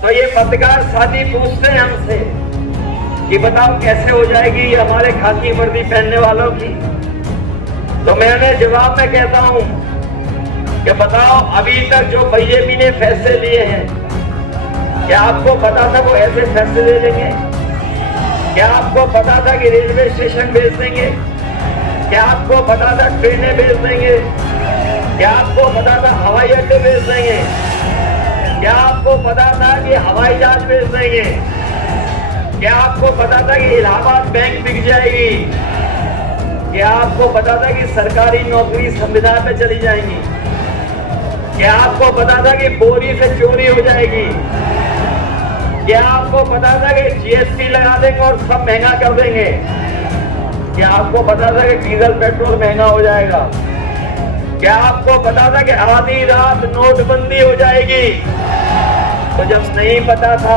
तो ये पत्रकार साथी पूछते हैं हमसे कि बताओ कैसे हो जाएगी हमारे खाकी वर्दी पहनने वालों की। तो मैंने जवाब में कहता हूं कि बताओ अभी तक जो बीजेपी ने फैसले लिए हैं, क्या आपको पता था वो ऐसे फैसले ले लेंगे? क्या आपको पता था कि रेलवे स्टेशन भेज देंगे? क्या आपको पता था ट्रेनें भेज देंगे? क्या आपको पता था हवाई अड्डे भेज देंगे? क्या आपको पता था कि हवाई जहाज भेज देंगे? क्या आपको पता था कि इलाहाबाद बैंक बिक जाएगी? क्या आपको पता था कि सरकारी नौकरी संविदा में चली जाएंगी? क्या आपको पता था कि बोरी से चोरी हो जाएगी? क्या आपको पता था कि जीएसटी लगा देंगे और सब महंगा कर देंगे? क्या आपको पता था कि डीजल पेट्रोल महंगा हो जाएगा? क्या आपको पता था कि आधी रात नोटबंदी हो जाएगी? तो जब नहीं पता था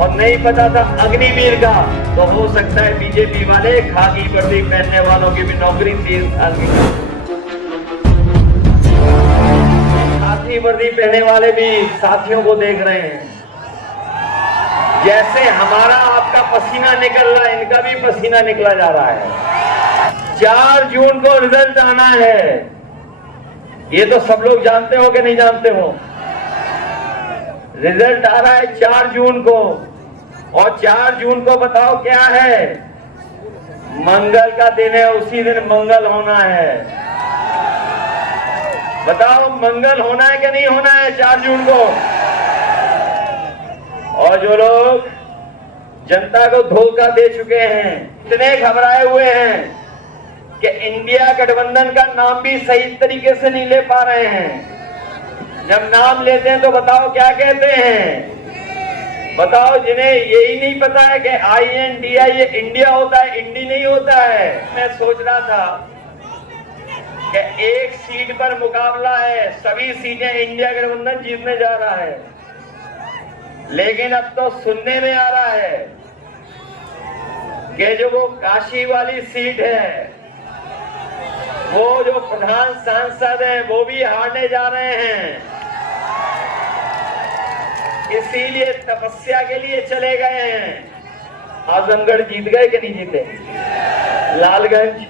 और नहीं पता था अग्निवीर का, तो हो सकता है बीजेपी वाले खाकी वर्दी पहनने वालों की भी नौकरी 3 साल की। खाकी वर्दी पहनने वाले भी साथियों को देख रहे हैं। जैसे हमारा आपका पसीना निकल रहा है, इनका भी पसीना निकला जा रहा है। 4 जून को रिजल्ट आना है, ये तो सब लोग जानते हो कि नहीं जानते हो? रिजल्ट आ रहा है 4 जून को, और 4 जून को बताओ क्या है? मंगल का दिन है, उसी दिन मंगल होना है। बताओ मंगल होना है कि नहीं होना है 4 जून को? और जो लोग जनता को धोखा दे चुके हैं, इतने घबराए हुए हैं कि इंडिया गठबंधन का नाम भी सही तरीके से नहीं ले पा रहे हैं। जब नाम लेते हैं तो बताओ क्या कहते हैं? बताओ जिन्हें यही नहीं पता है कि INDI ये इंडिया होता है, इंडी नहीं होता है। मैं सोच रहा था कि एक सीट पर मुकाबला है, सभी सीटें इंडिया गठबंधन जीतने जा रहा है, लेकिन अब तो सुनने में आ रहा है कि जो वो काशी वाली सीट है, वो जो प्रधान सांसद है, वो भी हारने जा रहे हैं। इसीलिए तपस्या के लिए चले गए हैं। आजमगढ़ जीत गए कि नहीं जीते? लालगंज,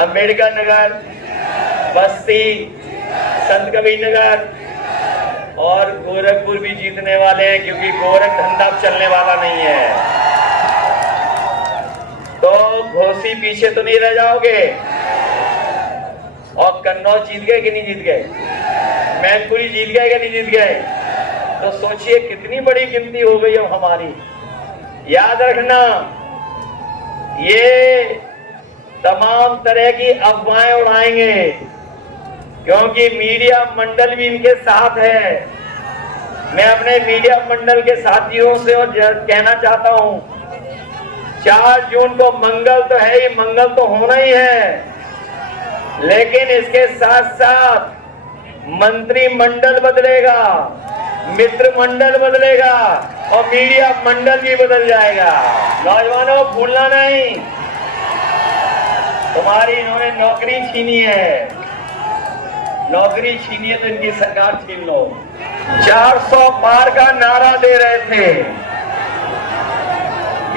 अंबेडकर नगर, बस्ती, संत कबीर नगर और गोरखपुर भी जीतने वाले हैं, क्योंकि गोरख धंधा चलने वाला नहीं है। तो घोसी पीछे तो नहीं रह जाओगे। और कन्नौज जीत गए कि नहीं जीत गए? मैनपुरी जीत गए कि नहीं जीत गए? तो सोचिए कितनी बड़ी गिनती हो गई है हमारी। याद रखना, ये तमाम तरह की अफवाहें उड़ाएंगे, क्योंकि मीडिया मंडल भी इनके साथ है। मैं अपने मीडिया मंडल के साथियों से और कहना चाहता हूं, 4 जून को मंगल तो है ही, मंगल तो होना ही है, लेकिन इसके साथ साथ मंत्रिमंडल बदलेगा, मित्र मंडल बदलेगा और मीडिया मंडल भी बदल जाएगा। नौजवानों भूलना नहीं, तुम्हारी इन्होंने नौकरी छीनी है, नौकरी छीनी है तो इनकी सरकार छीन लो। 400 पार का नारा दे रहे थे,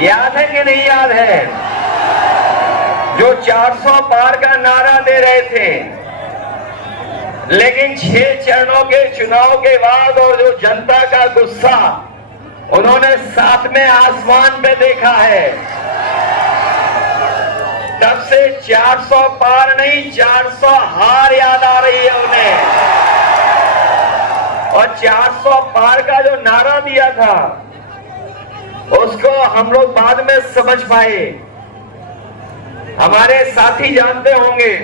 याद है कि नहीं याद है? जो 400 पार का नारा दे रहे थे, लेकिन 6 चरणों के चुनाव के बाद और जो जनता का गुस्सा उन्होंने 7वें आसमान पे देखा है, तब से 400 पार नहीं 400 हार याद आ रही है उन्हें। और 400 पार का जो नारा दिया था, उसको हम लोग बाद में समझ पाए। हमारे साथी जानते होंगे,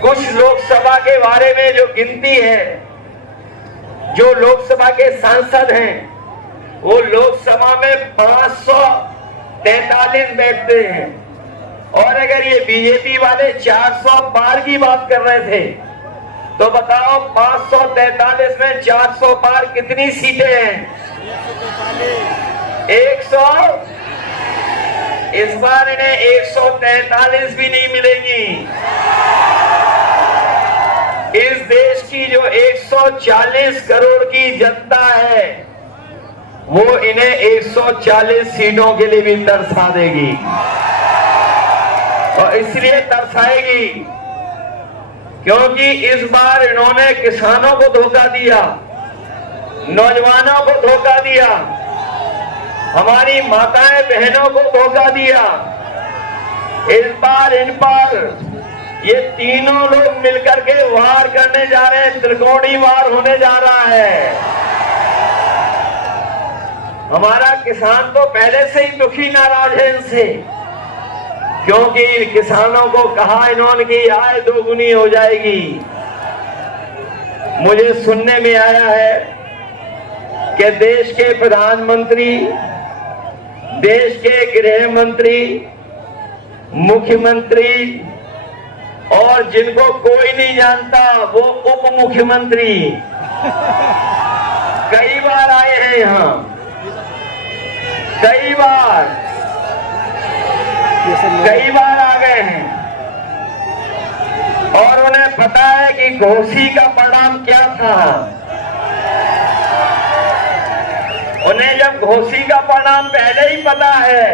कुछ लोकसभा के बारे में जो गिनती है, जो लोकसभा के सांसद हैं, वो लोकसभा में 543 बैठते हैं। और अगर ये बीजेपी वाले 400 पार की बात कर रहे थे, तो बताओ 543 में 400 पार कितनी सीटें हैं? 100। इस बार इन्हें 143 भी नहीं मिलेंगी। इस देश की जो 140 करोड़ की जनता है, वो इन्हें 140 सीटों के लिए भी तरसा देगी। और इसलिए तरसाएगी क्योंकि इस बार इन्होंने किसानों को धोखा दिया, नौजवानों को धोखा दिया, हमारी माताएं बहनों को धोखा दिया। इस बार इन पर ये तीनों लोग मिलकर के वार करने जा रहे हैं, त्रिकोणी वार होने जा रहा है। हमारा किसान तो पहले से ही दुखी नाराज है इनसे, क्योंकि किसानों को कहा इन्होंने कि आय दोगुनी हो जाएगी। मुझे सुनने में आया है कि देश के प्रधानमंत्री, देश के गृह मंत्री, मुख्यमंत्री और जिनको कोई नहीं जानता वो उप मुख्यमंत्री कई बार आए हैं यहाँ, कई बार आ गए हैं और उन्हें पता है कि घोसी का परिणाम क्या था। उन्हें जब घोसी का परिणाम पहले ही पता है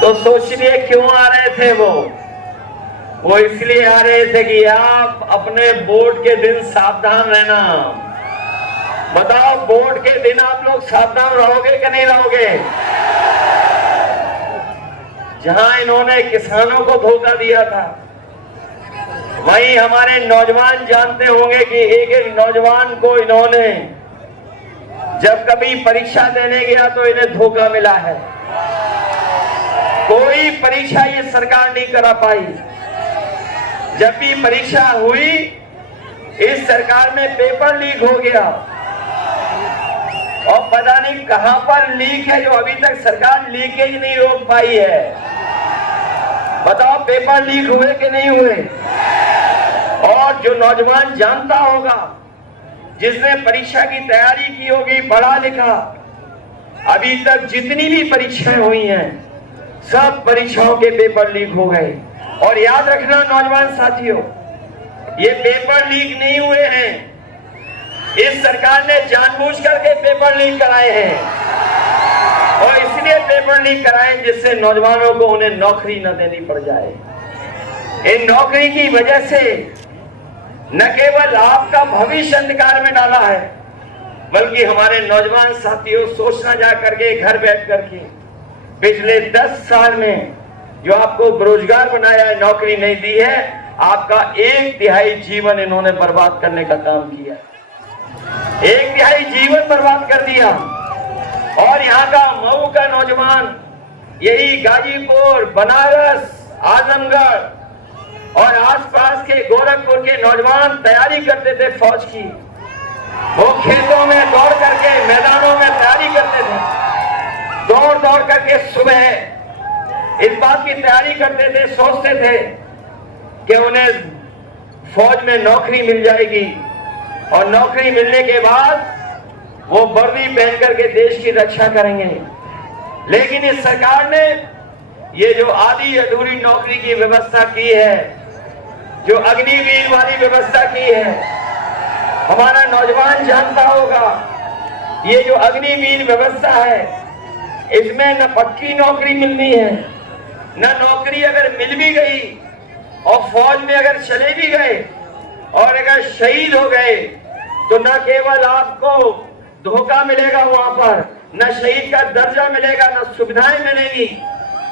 तो सोचिए क्यों आ रहे थे वो इसलिए आ रहे थे कि आप अपने वोट के दिन सावधान रहना। बताओ वोट के दिन आप लोग सावधान रहोगे कि नहीं रहोगे? जहां इन्होंने किसानों को धोखा दिया था, वहीं हमारे नौजवान जानते होंगे कि एक एक नौजवान को इन्होंने जब कभी परीक्षा देने गया तो इन्हें धोखा मिला है। कोई परीक्षा ये सरकार नहीं करा पाई। जब भी परीक्षा हुई इस सरकार में पेपर लीक हो गया और पता नहीं कहां पर लीक है जो अभी तक सरकार लीकेज नहीं रोक पाई है। बताओ पेपर लीक हुए कि नहीं हुए? और जो नौजवान जानता होगा, जिसने परीक्षा की तैयारी की होगी, पढ़ा लिखा, अभी तक जितनी भी परीक्षाएं हुई हैं सब परीक्षाओं के पेपर लीक हो गए। और याद रखना नौजवान साथियों, ये पेपर लीक नहीं हुए हैं, इस सरकार ने जानबूझ करके पेपर लीक कराए हैं। और इसलिए पेपर लीक कराए जिससे नौजवानों को उन्हें नौकरी न देनी पड़ जाए। इन नौकरी की वजह से न केवल आपका भविष्य अंधकार में डाला है, बल्कि हमारे नौजवान साथियों सोचना जा करके घर बैठ करके पिछले 10 साल में जो आपको बेरोजगार बनाया है, नौकरी नहीं दी है, आपका 1/3 जीवन इन्होंने बर्बाद करने का काम किया। 1/3 जीवन बर्बाद कर दिया। और यहाँ का मऊ का नौजवान, यही गाजीपुर, बनारस, आजमगढ़ और आसपास के गोरखपुर के नौजवान तैयारी करते थे फौज की। वो खेतों में दौड़ करके, मैदानों में तैयारी करते थे, दौड़ दौड़ करके सुबह इस बात की तैयारी करते थे, सोचते थे कि उन्हें फौज में नौकरी मिल जाएगी और नौकरी मिलने के बाद वो वर्दी पहन करके देश की रक्षा करेंगे। लेकिन इस सरकार ने ये जो आधी अधूरी नौकरी की व्यवस्था की है, जो अग्निवीर वाली व्यवस्था की है, हमारा नौजवान जानता होगा ये जो अग्निवीर व्यवस्था है इसमें न पक्की नौकरी मिलनी है, न नौकरी अगर मिल भी गई और फौज में अगर चले भी गए और अगर शहीद हो गए तो न केवल आपको धोखा मिलेगा, वहां पर न शहीद का दर्जा मिलेगा, न सुविधाएं मिलेगी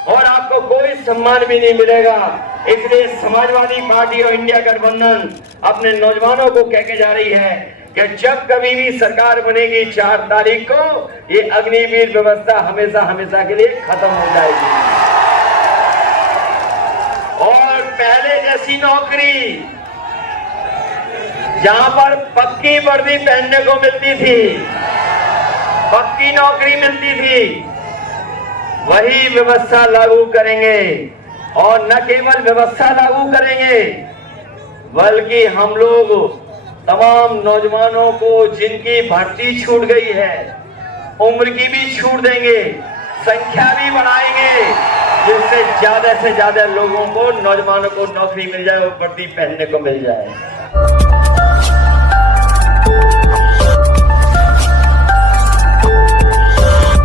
और आपको कोई सम्मान भी नहीं मिलेगा। इसलिए समाजवादी पार्टी और इंडिया गठबंधन अपने नौजवानों को कह के जा रही है कि जब कभी भी सरकार बनेगी 4 तारीख को ये अग्निवीर व्यवस्था हमेशा हमेशा के लिए खत्म हो जाएगी और पहले जैसी नौकरी जहां पर पक्की वर्दी पहनने को मिलती थी, पक्की नौकरी मिलती थी, वही व्यवस्था लागू करेंगे। और न केवल व्यवस्था लागू करेंगे बल्कि हम लोग तमाम नौजवानों को जिनकी भर्ती छूट गई है उम्र की भी छूट देंगे, संख्या भी बढ़ाएंगे, जिससे ज्यादा से ज्यादा लोगों को, नौजवानों को नौकरी मिल जाए और वर्दी पहनने को मिल जाए।